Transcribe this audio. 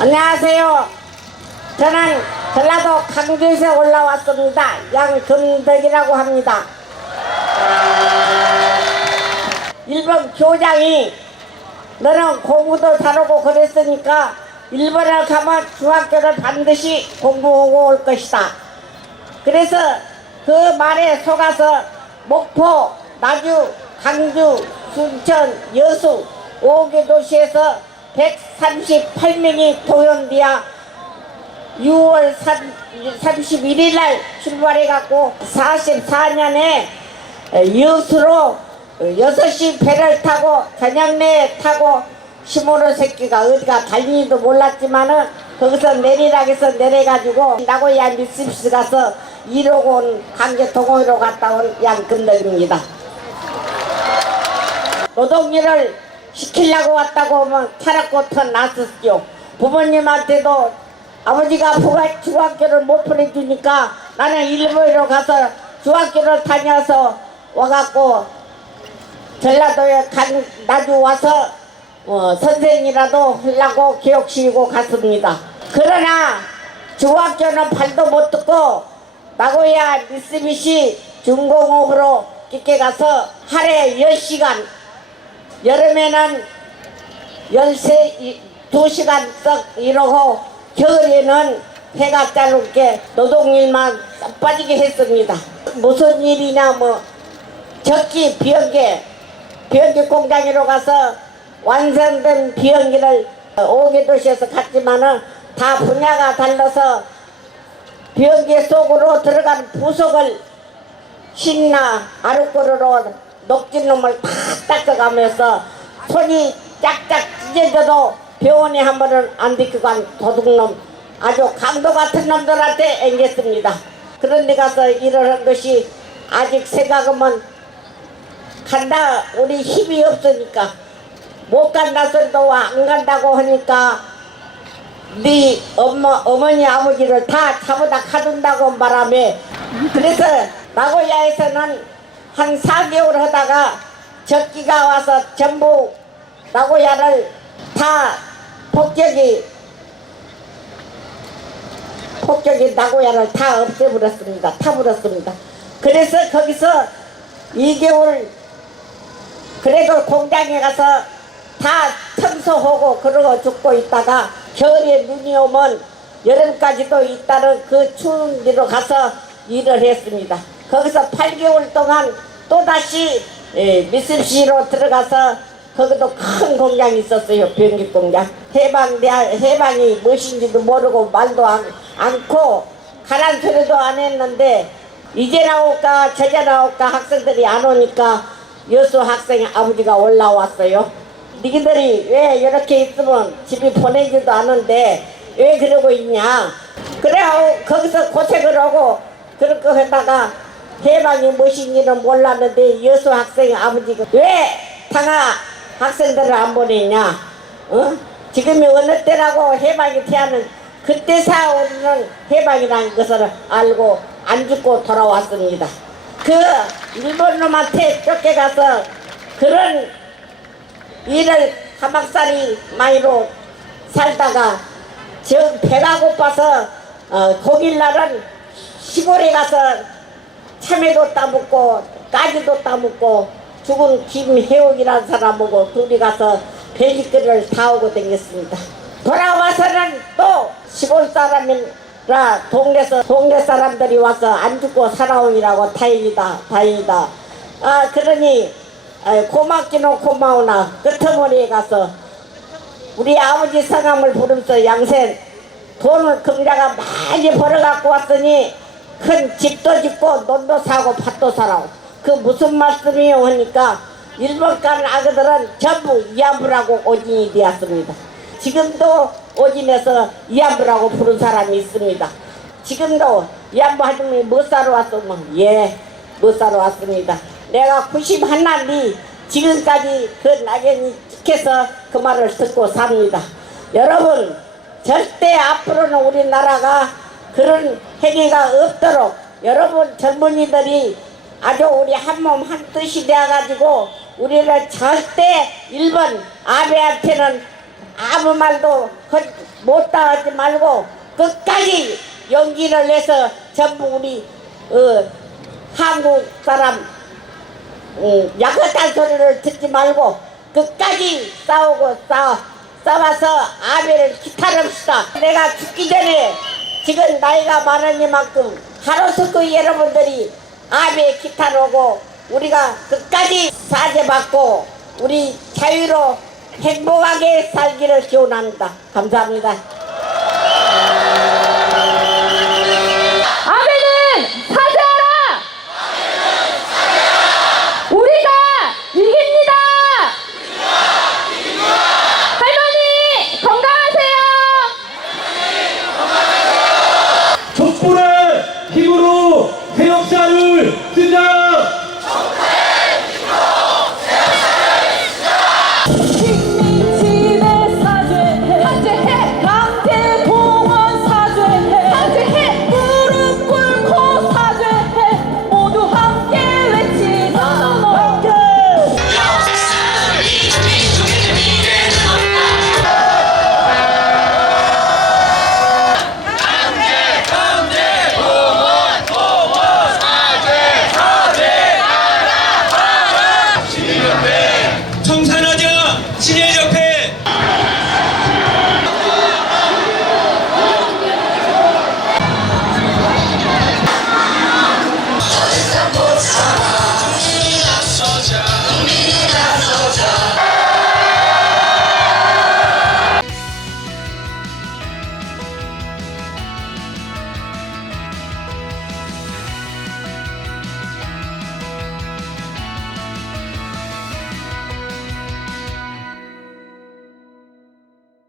안녕하세요. 저는 전라도 강주에서 올라왔습니다. 양금덕이라고 합니다. 일본 교장이 너는 공부도 잘하고 그랬으니까 일본에 가면 중학교를 반드시 공부하고 올 것이다. 그래서 그 말에 속아서 목포, 나주, 강주, 순천, 여수 5개 도시에서 138명이 동원되어 6월 31일 날 출발해 갖고 44년에 여수로 6시 배를 타고 저녁내에 타고 시모노 새끼가 어디가 갈리지도 몰랐지만은 거기서 내리라 해서 내려가지고 나고야 미쓰비스 가서 1호 온 동호회로 갔다 온 양금덕입니다. 노동일을 시키려고 왔다고 하면 타락고터 났었죠. 부모님한테도 아버지가 부가 중학교를 못 보내주니까 나는 일본으로 가서 중학교를 다녀서 와갖고 전라도에 간, 나주 와서 어, 선생이라도 하려고 기억시키고 갔습니다. 그러나 중학교는 발도 못 듣고 나고야 미쓰비시 중공업으로 깊게 가서 하루에 10시간 여름에는 열세 이- 두 시간 썩 이러고 겨울에는 해가 짧게 노동일만 싹 빠지게 했습니다. 무슨 일이냐 뭐 적기 비행기 비행기 공장으로 가서 완성된 비행기를 5개 도시에서 갔지만은 다 분야가 달라서 비행기 속으로 들어간 부속을 신나 아르코르로 녹진 놈을 탁 닦아가면서 손이 짝짝 찢어져도 병원에 한 번은 안 데리고 간 도둑놈 아주 강도 같은 놈들한테 앵겼습니다. 그런 데 가서 한 것이 아직 생각하면 간다 우리 힘이 없으니까 못 간다 소리도 안 간다고 하니까 네 엄마 어머니 아버지를 다 잡아다 가둔다고 말하며 그래서 나고야에서는 한 4개월 하다가 적기가 와서 전부 나고야를 다 폭격이 폭격이 나고야를 다 없애버렸습니다. 타버렸습니다. 그래서 거기서 2개월 그래도 공장에 가서 다 청소하고 그러고 죽고 있다가 겨울에 눈이 오면 여름까지도 있다는 그 추운 데로 가서 일을 했습니다. 거기서 8개월 동안 또다시 예, 미술시로 들어가서 거기도 큰 공장이 있었어요. 변기 공장. 해방, 해방이 무엇인지도 모르고 말도 안, 않고 가란 소리도 안 했는데 이제 나올까 저제 나올까 학생들이 안 오니까 여수 학생 아버지가 올라왔어요. 니들이 왜 이렇게 있으면 집에 보내지도 않은데 왜 그러고 있냐? 그래 거기서 고생을 하고 그렇게 하다가 해방이 무엇인지는 몰랐는데 여수 학생 아버지가 왜 당아 학생들을 안 보내냐? 어? 지금이 어느 때라고 해방이 태하는 그때사 우리는 해방이라는 것을 알고 안 죽고 돌아왔습니다. 그 일본 놈한테 쫓겨가서 그런 일을 가막살이 마이로 살다가 저 배가 고파서 어, 거길 날은 시골에 가서 참외도 따먹고 까지도 따먹고 죽은 김혜옥이라는 사람하고 둘이 가서 배지거리를 다 오고 댕겼습니다. 돌아와서는 또 시골 사람이라 동네에서 동네 사람들이 와서 안 죽고 살아오니라고 다행이다 다행이다. 아 그러니 아, 고맙기는 고마우나. 끝머리에 가서 우리 아버지 성함을 부르면서 양생 돈을 금자가 많이 벌어갖고 왔더니 큰 집도 짓고 논도 사고 밭도 사라고. 그 무슨 말씀이요 하니까 일본 가는 아그들은 전부 이암부라고 오진이 되었습니다. 지금도 오진에서 이암부라고 부른 사람이 있습니다. 지금도 이암부 하중이 뭐 사러 왔으면 예뭐 사러 왔습니다 내가 91날이 지금까지 그 낙연이 찍혀서 그 말을 듣고 삽니다. 여러분 절대 앞으로는 우리나라가 그런 행위가 없도록 여러분 젊은이들이 아주 우리 한 몸 한 뜻이 되어가지고 우리는 절대 일본 아베한테는 아무 말도 헛- 못다 하지 말고 끝까지 용기를 내서 전부 우리 어, 한국 사람 음, 약atan 소리를 듣지 말고 끝까지 싸우고 싸워 싸워서 아베를 기탈합시다. 내가 죽기 전에 지금 나이가 많으니만큼 하루속그 여러분들이 아베 기탈하고 우리가 끝까지 사죄받고 우리 자유로 행복하게 살기를 기원합니다. 감사합니다.